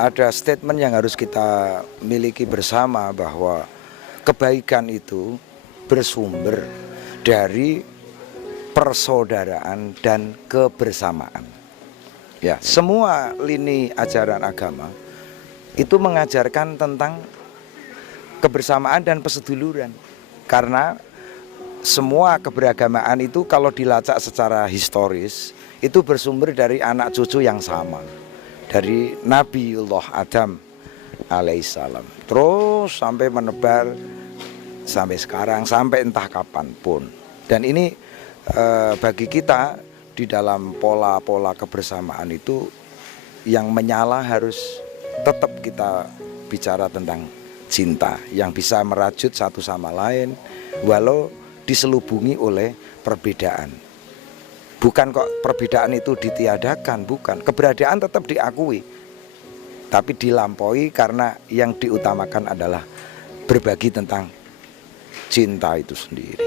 ada statement yang harus kita miliki bersama bahwa kebaikan itu bersumber dari persaudaraan dan kebersamaan. Ya, semua lini ajaran agama itu mengajarkan tentang kebersamaan dan perseduluran. Karena semua keberagamaan itu kalau dilacak secara historis itu bersumber dari anak cucu yang sama, dari Nabiullah Adam alaihissalam, terus sampai menebar sampai sekarang, sampai entah kapanpun. Dan ini bagi kita di dalam pola-pola kebersamaan itu yang menyala harus tetap kita bicara tentang cinta yang bisa merajut satu sama lain walau diselubungi oleh perbedaan. Bukan kok perbedaan itu ditiadakan, bukan. Keberadaan tetap diakui, tapi dilampaui karena yang diutamakan adalah berbagi tentang cinta itu sendiri.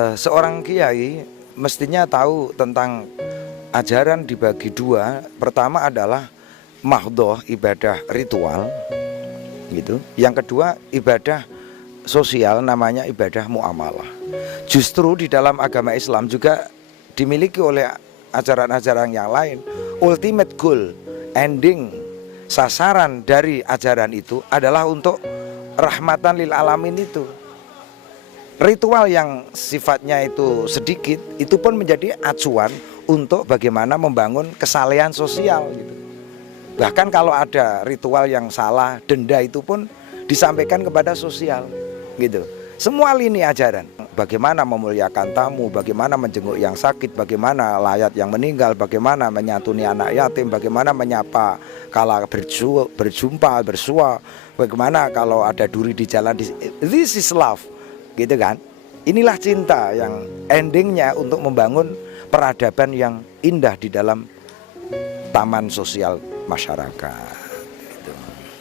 Seorang kiai mestinya tahu tentang ajaran dibagi dua. Pertama adalah mahdhoh, ibadah ritual gitu. Yang kedua ibadah sosial, namanya ibadah muamalah. Justru di dalam agama Islam juga dimiliki oleh ajaran-ajaran yang lain. Ultimate goal, ending, sasaran dari ajaran itu adalah untuk rahmatan lil alamin itu. Ritual yang sifatnya itu sedikit, itu pun menjadi acuan untuk bagaimana membangun kesalehan sosial gitu. Bahkan kalau ada ritual yang salah, denda itu pun disampaikan kepada sosial gitu. Semua lini ajaran, bagaimana memuliakan tamu, bagaimana menjenguk yang sakit, bagaimana layat yang meninggal, bagaimana menyantuni anak yatim, bagaimana menyapa kala berjumpa, bersua, bagaimana kalau ada duri di jalan. This is love, gitu kan? Inilah cinta yang endingnya untuk membangun peradaban yang indah di dalam taman sosial masyarakat.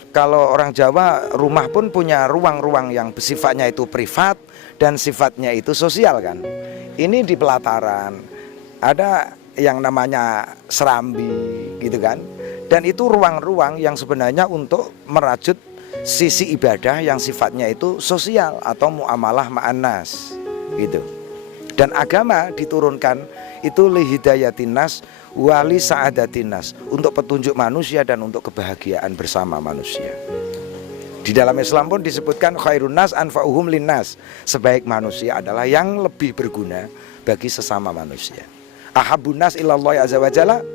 Kalau orang Jawa, rumah pun punya ruang-ruang yang sifatnya itu privat dan sifatnya itu sosial kan. Ini di pelataran ada yang namanya serambi gitu kan. Dan itu ruang-ruang yang sebenarnya untuk merajut sisi ibadah yang sifatnya itu sosial atau muamalah ma'anas gitu. Dan agama diturunkan itu lihidayatinas wali sa'adatinas, untuk petunjuk manusia dan untuk kebahagiaan bersama manusia. Di dalam Islam pun disebutkan khairun nas anfa'uhum linnas, sebaik manusia adalah yang lebih berguna bagi sesama manusia. Ahabun nas ilallah azza wajalla,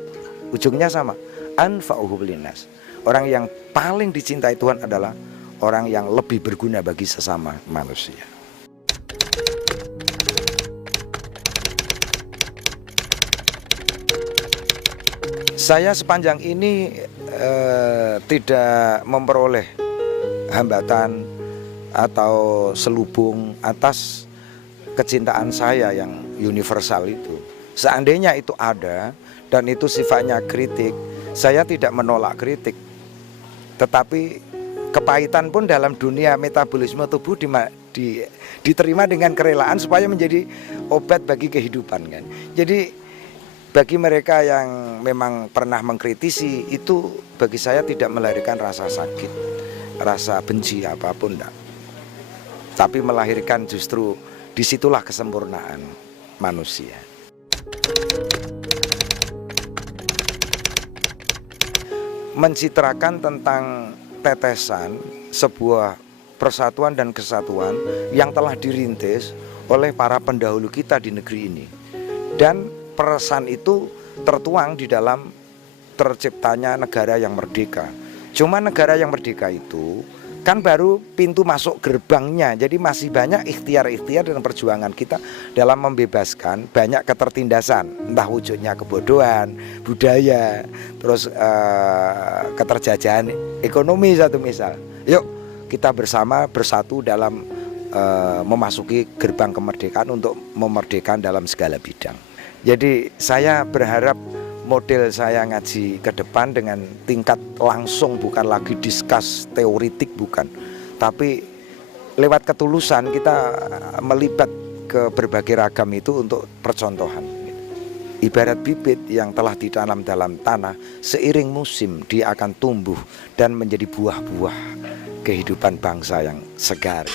ujungnya sama, anfa'uhum linnas. Orang yang paling dicintai Tuhan adalah orang yang lebih berguna bagi sesama manusia. Saya sepanjang ini tidak memperoleh hambatan atau selubung atas kecintaan saya yang universal itu. Seandainya itu ada dan itu sifatnya kritik, saya tidak menolak kritik. Tetapi kepahitan pun dalam dunia metabolisme tubuh diterima dengan kerelaan supaya menjadi obat bagi kehidupan kan. Jadi bagi mereka yang memang pernah mengkritisi itu, bagi saya tidak melahirkan rasa sakit, rasa benci apapun enggak. Tapi melahirkan justru disitulah kesempurnaan manusia. Mencitrakan tentang tetesan sebuah persatuan dan kesatuan yang telah dirintis oleh para pendahulu kita di negeri ini. Dan pesan itu tertuang di dalam terciptanya negara yang merdeka. Cuma negara yang merdeka itu kan baru pintu masuk gerbangnya. Jadi masih banyak ikhtiar-ikhtiar dan perjuangan kita dalam membebaskan banyak ketertindasan, entah wujudnya kebodohan, budaya, terus keterjajahan ekonomi satu misal. Yuk kita bersama bersatu dalam memasuki gerbang kemerdekaan untuk memerdekakan dalam segala bidang. Jadi saya berharap model saya ngaji ke depan dengan tingkat langsung, bukan lagi diskus teoritik, bukan. Tapi lewat ketulusan kita melibat ke berbagai ragam itu untuk percontohan. ibarat bibit yang telah ditanam dalam tanah, seiring musim dia akan tumbuh dan menjadi buah-buah kehidupan bangsa yang segar.